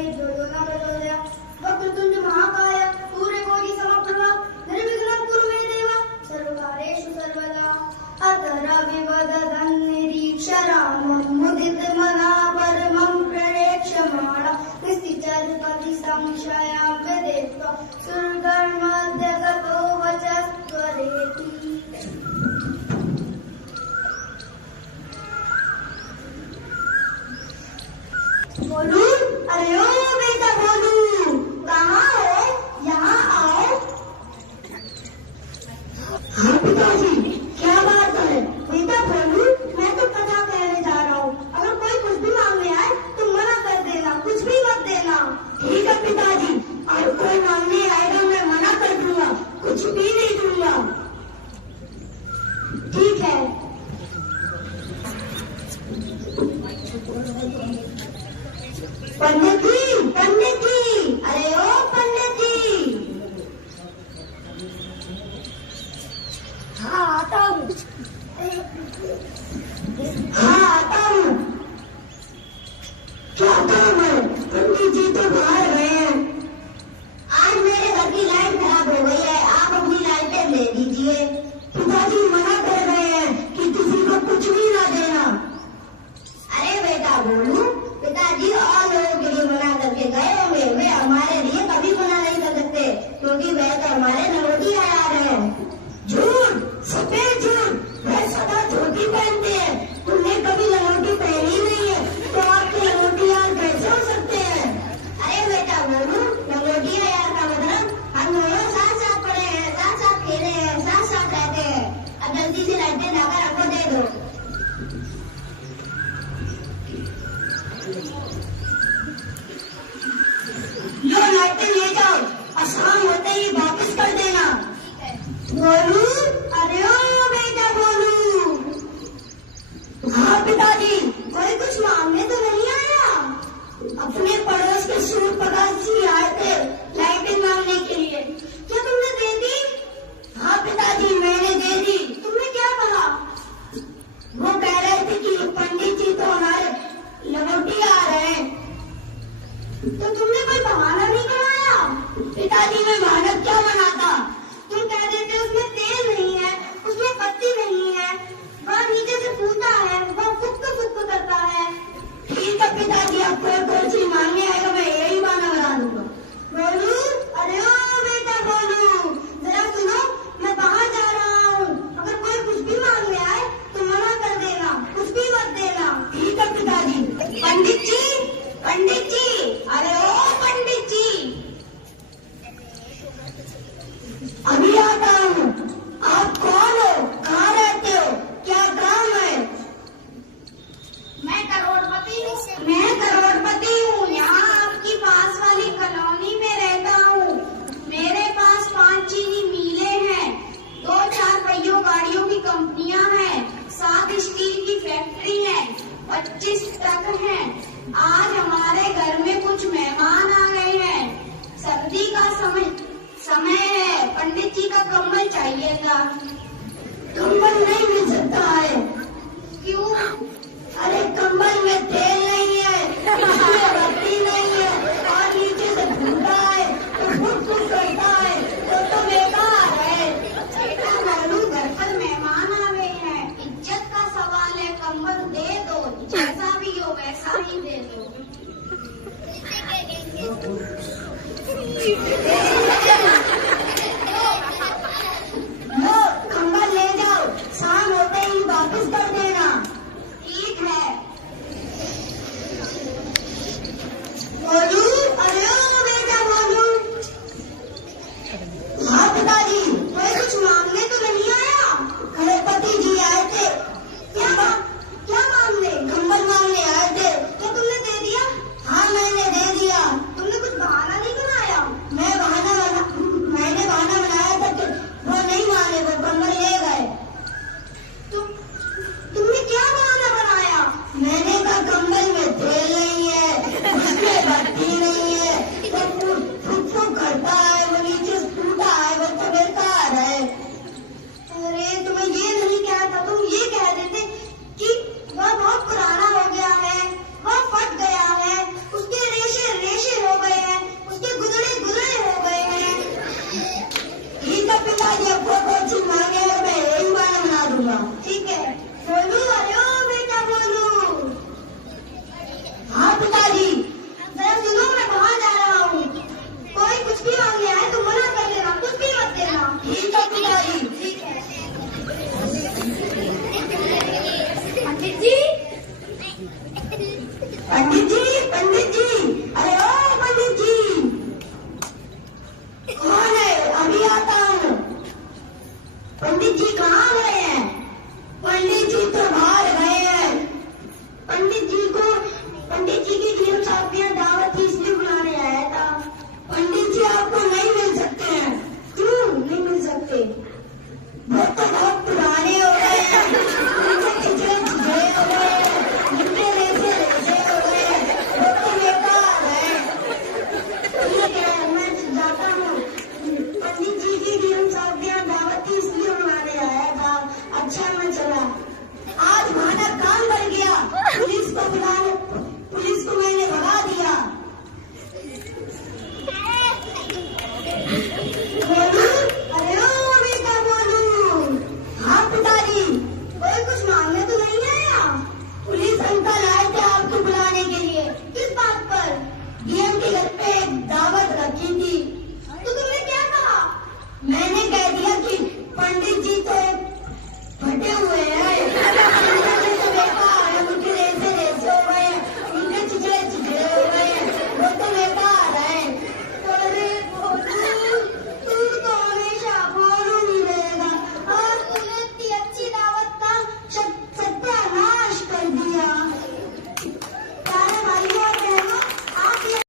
नहीं जो जो ना प्रचोदया वक्रतुंड महाकाय सूर्यकोटि समप्रभा निर्विघ्नं कुरु मे देव सर्वकार्येषु सर्वदा अतरविवदनं निरीक्षरामं मुदितमना परमं प्रणेक्षमाणा निश्चितपति संशयं वेदित्वा सुरधर्मस्य गतो वचस्त्वरेति। बोलू, अरे ओ बेटा बोलू, कहाँ हो? यहाँ आओ। हाँ पिताजी, क्या बात है? बेटा बोलू, मैं तो कथा कहने जा रहा हूँ। अगर कोई कुछ भी मांगने आए तो मना कर देना, कुछ भी मत देना। ठीक है पिताजी, और कोई मांगने आएगा मैं मना कर दूंगा, कुछ भी नहीं दूंगा। ठीक है। पंडित जी, अरे ओ पंडित जी। हाँ आता हूँ। हाँ आता हूँ। क्या काम है? पंडित जी तो बाहर गए हैं। आज मेरे घर की लाइट खराब हो गई है, आप अपनी लाइटें ले लीजिए। पिताजी मना कर रहे हैं कि किसी को कुछ भी ना देना। अरे बेटा बोलू, पिताजी और लोगों के लिए मना करके गए होंगे, वे हमारे लिए कभी मना नहीं कर सकते क्योंकि वे तो हमारे नवोटिया आ रहे हैं। झूठ, सफेद झूठ। वह सदा धोती पहनते हैं, तुमने कभी लंगोटी पहनी नहीं है, तो आपके लंगोटी यार कैसे हो सकते हैं? अरे बेटा बोलू, नवोटिया यार का मतलब हम दोनों साथ साथ पढ़े हैं, साथ साथ खेले हैं, साथ साथ रहते हैं। अब जल्दी से लाइटें लाकर हमको दे दो। लो लाइटें ले जाओ और शाम होते ही वापस कर देना। बोलू, अरे ओ बेटा बोलू। हाँ पिताजी, कोई कुछ मांगने तो नहीं आया? अपने पड़ोस के सूर्य प्रकाश जी आए थे लाइटें मांगने के लिए। क्या तुमने दे दी? हाँ पिताजी, मैंने दे दी। तुमने क्या कहा? वो कह रहे थे कि पंडित जी तो हमारे लंगोटी आ रहे हैं। तो तुमने कोई बहाना नहीं बनाया? पिताजी मैं बहाना क्या बनाता? तुम कह देते उसमें तेल नहीं है, उसमें पत्ती नहीं है, वह नीचे से फूटा है, वह फुक करता है। ठीक है पिताजी, अब कोई चीज मांगने आएगा मैं यही बहाना बना दूंगा। बोलू, अरे ओ बेटा बोलू, जरा सुनो, मैं बाहर जा रहा हूँ। अगर कोई कुछ भी मांगने आए तो मना कर देना, कुछ भी मत देना। ठीक है पिताजी। पंडित जी, अरे ओ पंडित जी। अभी आता हूँ। आप कौन हो? कहाँ रहते हो? क्या काम है? मैं करोड़पति हूँ। यहाँ आपकी पास वाली कॉलोनी में रहता हूँ। मेरे पास 5 चीनी मिलें हैं, 2-4 पहियों गाड़ियों की कंपनियां हैं, 7 स्टील की फैक्ट्री है, 25 ट्रक हैं। आज हमारे घर में कुछ मेहमान आ गए हैं। सर्दी का समय है, पंडित जी का कंबल चाहिएगा। कंबल नहीं मिल सकता है। क्यों? अरे कंबल में तेल नहीं है, इसमें बत्ती नहीं है, और नीचे से फूटा है तो फुक करता है, तो बेकार है। बेटा बोलू, घर पर मेहमान आ गए हैं, इज्जत का सवाल है, कंबल दे दो, जैसा भी हो वैसा ही दे दो। लो कंबल ले जाओ, शाम होते ही वापस पंडित जी, अरे ओ पंडित जी, कौन है? अभी आता हूँ। पंडित जी कहाँ गए हैं? पंडित जी तो बाहर गए हैं। पंडित जी की ग्रीन साहब के यहाँ दावत थी, इसलिए बुला रहे